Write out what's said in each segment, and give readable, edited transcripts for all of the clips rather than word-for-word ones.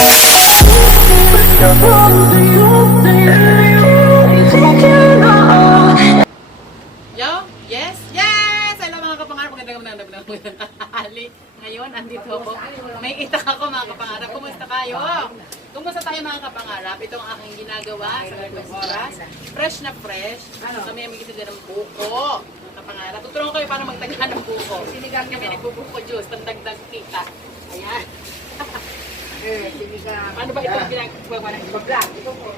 Yo, yes, yes! Hello mga kapangarap, magandang ali. Ngayon, andito ako. May itak ako mga kapangarap. Kumusta kayo? Kumusta tayo mga kapangarap? Ito ang aking ginagawa sa ganitong oras. Fresh na fresh. Kami ang magiging ng buko. Mga kapangarap. Tutulungan kayo para magtaga ng buko. Sinigang kami nagbubuko juice, pantagdag kita. Ayan. Paano ba ito ang ginagawa ng iba-vlog? Ito po.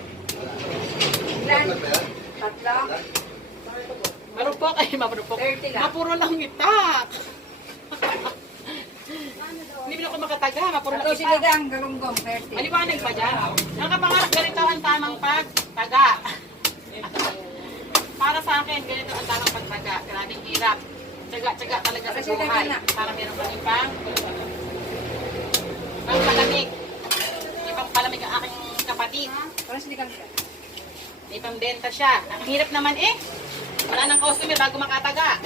Ilan? Tatlo? Marupok ay marupok. Mapuro lang itak. Hindi mo ako makataga, mapuro lang itak. Sinigang, galunggong, 30. Maliwanag pa dyan. Ang kapangarap, ganito ang tamang pagtaga. Para sa akin, ganito ang tamang pagtaga. Grabing hirap. Tsaga-tsaga talaga sa buhay. Para meron kami pang palamig. May pang palamig ang aking kapatid. Parang sinigang siya. May pambenta siya. Ang hirap naman eh. Wala nang customer bago makataga.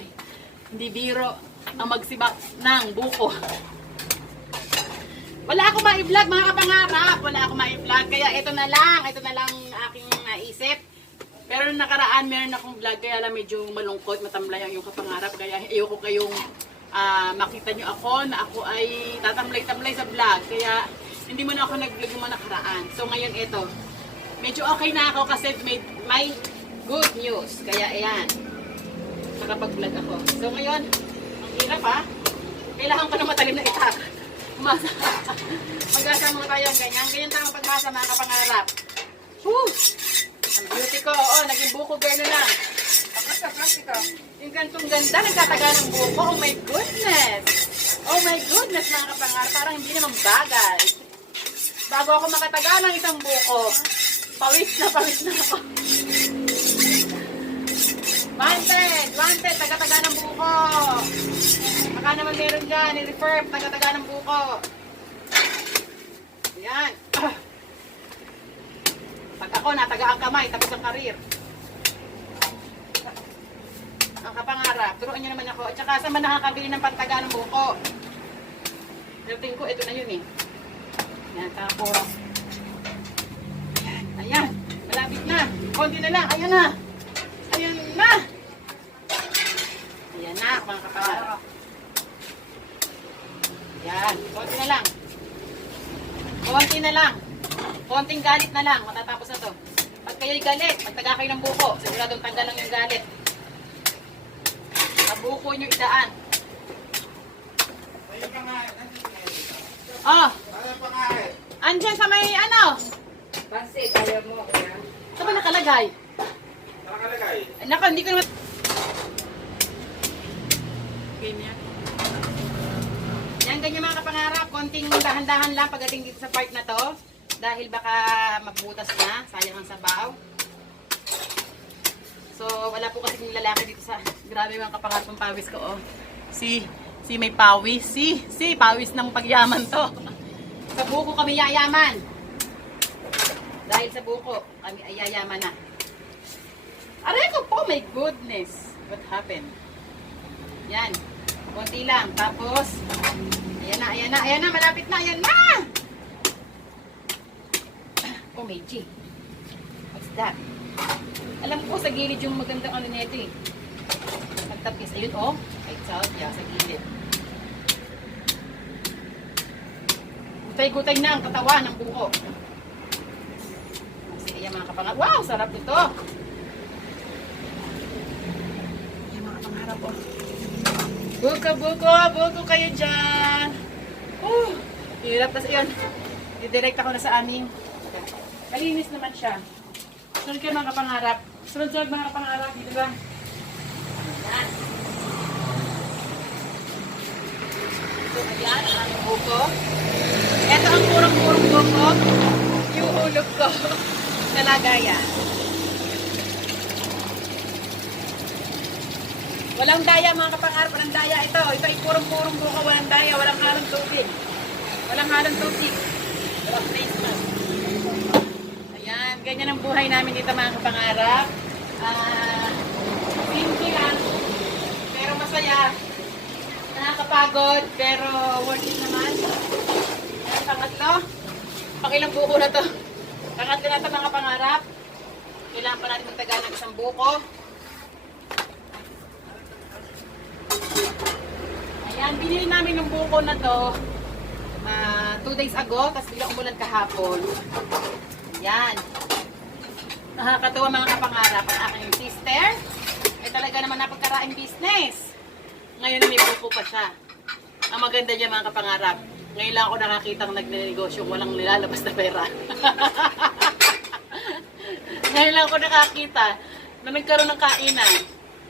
Ay, hindi biro ang magsibak ng buko. Wala ako ma-vlog mga kapangarap. Wala ako ma-vlog. Kaya ito na lang aking naisip. Pero nung nakaraan, meron akong vlog. Kaya lang medyo malungkot, matamlay ang iyong kapangarap. Kaya ayoko kayong makita nyo ako na ako ay tatamlay-tamlay sa vlog. Kaya hindi mo na ako nag-vlog yung mga nakaraan. So ngayon ito. Medyo okay na ako kasi may good news. Kaya ayan. Makapag-vlog ako. So ngayon, ang hirap ha. Kailangan ko na matalim na itak. Mag-asa mo tayo ganyan. Ganyan tayo pag-asa mga kapangarap. Woo! Ang beauty ko. Oo, naging buko girl na lang. Tapos sa plastiko. Yung gantong ganda, nagtataga ng buko. Oh my goodness! Oh my goodness mga kapangarap. Parang hindi naman bagay. Bago ako makataga ng isang buko, pawis na ako. Wanted, taga-taga ng buko. Baka naman meron dyan, i-refer, taga-taga ng buko. Ayan. Pag ako, nataga ang kamay, tapos ang karir. Ang kapangarap, turuan nyo naman ako. At saka saan ba nakakabili ng pantaga ng buko? Tingin ko, ito na yun eh. Ayan, tapos. Ayan, malapit na. Konti na lang, ayan na. Ayan na. Ayan na, mga kapangarap. Ayan, konti na lang. Konti na lang. Konting galit na lang, matatapos na to. Pag kayo'y galit, pagtaga kayo ng buko, siguradong tanggal lang yung galit. Sa buko nyo idaan. Oh! Andyan sa may ano? Pansit, ayaw mo. Yan. Saan ba nakalagay? Nakalagay. Ay, nako, hindi ko naman... Ganyan. Yan, ganyan mga kapangarap. Konting dahan-dahan lang pagdating dito sa part na to. Dahil baka magbutas na. Sayang ang sabaw. So, wala po kasi lalaki dito sa... Grabe mga kapangarap ng pawis ko, oh. Si may pawis. Si pawis ng pagyaman to. Sa buko kami yayaman. Dahil sa buko, kami ay yayaman na. Aray ko po, my goodness. What happened? Yan. Konti lang. Tapos, ayan na, malapit na, ayan na! Oh, may G. What's that? Alam ko, sa gilid yung magandang ano nito eh. Magtapis. Ayun, oh. Right side, yeah, sa gilid. Gutay-gutay na ang katawan ng buko. Sige, yan mga kapangarap. Wow, sarap ito. Yan mga kapangarap, oh. Buko kayo dyan. Hirap kasi yun. Didirect ako na sa aming. Kalinis naman siya. Sunod kayo mga kapangarap. Sunod mga kapangarap. Dito ba? Yan. So, ayan ang aming buko. Ito ang purong-purong buko. Yung hulog ko. Nalagayan. Walang daya mga kapangarap. Walang daya ito. Ito ay purong-purong buko. Walang daya. Walang halong tubig. Walang halong tubig. Walang face mask. Ayan. Ganyan ang buhay namin dito mga kapangarap. Simple lang. Pero masaya. Na Nakakapagod, pero worth it naman. Ayan, pangatlo. Pangilang buko na to. Pangatlo na to mga pangarap. Kailangan pa natin magtagal ng isang buko. Ayan, binili namin ng buko na to 2 days ago, tapos biglang umulan kahapon. Ayan. Nakakatuwa mga kapangarap. Ang aking sister ay talaga naman napagkaraing business. Ngayon may buko pa siya. Ang maganda niya mga kapangarap. Ngayon lang ako nakakitang nagnenegosyo walang nilalabas na pera. Ngayon lang ako nakakita na nagkaroon ng kainan.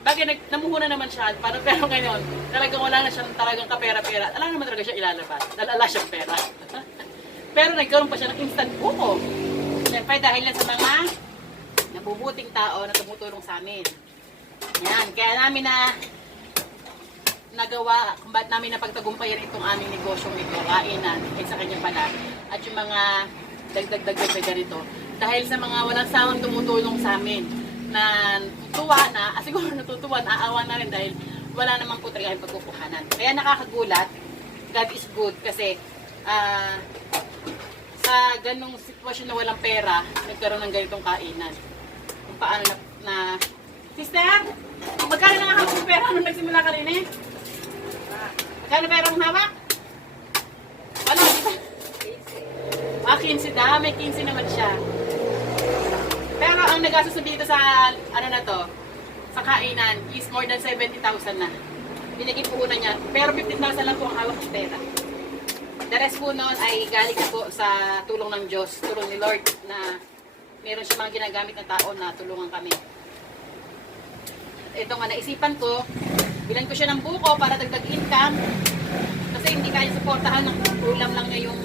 Bagay, namuhuna naman siya. Pero ngayon, talagang wala na siyang talagang kapera-pera. Alam naman talaga siya ilalabas. Dahil siyang pera. Pero nagkaroon pa siya ng instant buko. Siyempre dahil yan sa mga nabubuting tao na tumutulong sa amin. Yan. Kaya namin na nagawa, kung ba't namin napagtagumpayan itong aming negosyong ito, kainan, ay sa kanya pala. At yung mga dagdag ganito. Dahil sa mga walang sawang tumutulong sa amin, na tuwa na, siguro natutuwa, naawa na rin dahil wala naman po talaga yung pagkukuhanan. Kaya nakakagulat, God is good kasi sa ganong sitwasyon na walang pera, nagkaroon ng ganitong kainan. Kung paano na sister, magkano na nga ang pera nung nagsimula ka rin eh? Magkano pera mong hawak? Wala, di ba? 15 na, may 15 naman siya. Pero ang nagastos dito sa ano na to, sa kainan is more than 70,000 na. Binigay po una niya. Pero 15,000 lang po ang hawak ng pera. The rest po noon ay galing na po sa tulong ng Diyos, tulong ni Lord na meron siya mga ginagamit na tao na tulungan kami. Ito nga naisipan ko, bilan ko siya ng buko para dagdag income kasi hindi kaya suportahan ng ulam lang niya yung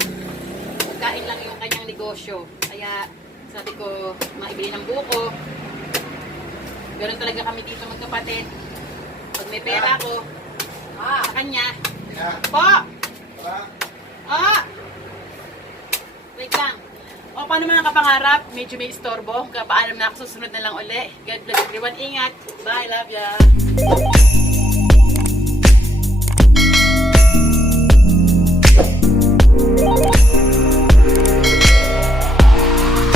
pagkain lang yung kanyang negosyo. Kaya sabi ko, maibili ng buko. Ganun talaga kami dito magkapatid. Pag may pera ako, sa kanya. Po! Wait lang. O, paano mga kapangarap? Medyo may istorbo. Kapaalam na ako, susunod na lang uli. God bless everyone. Ingat. Bye, love ya.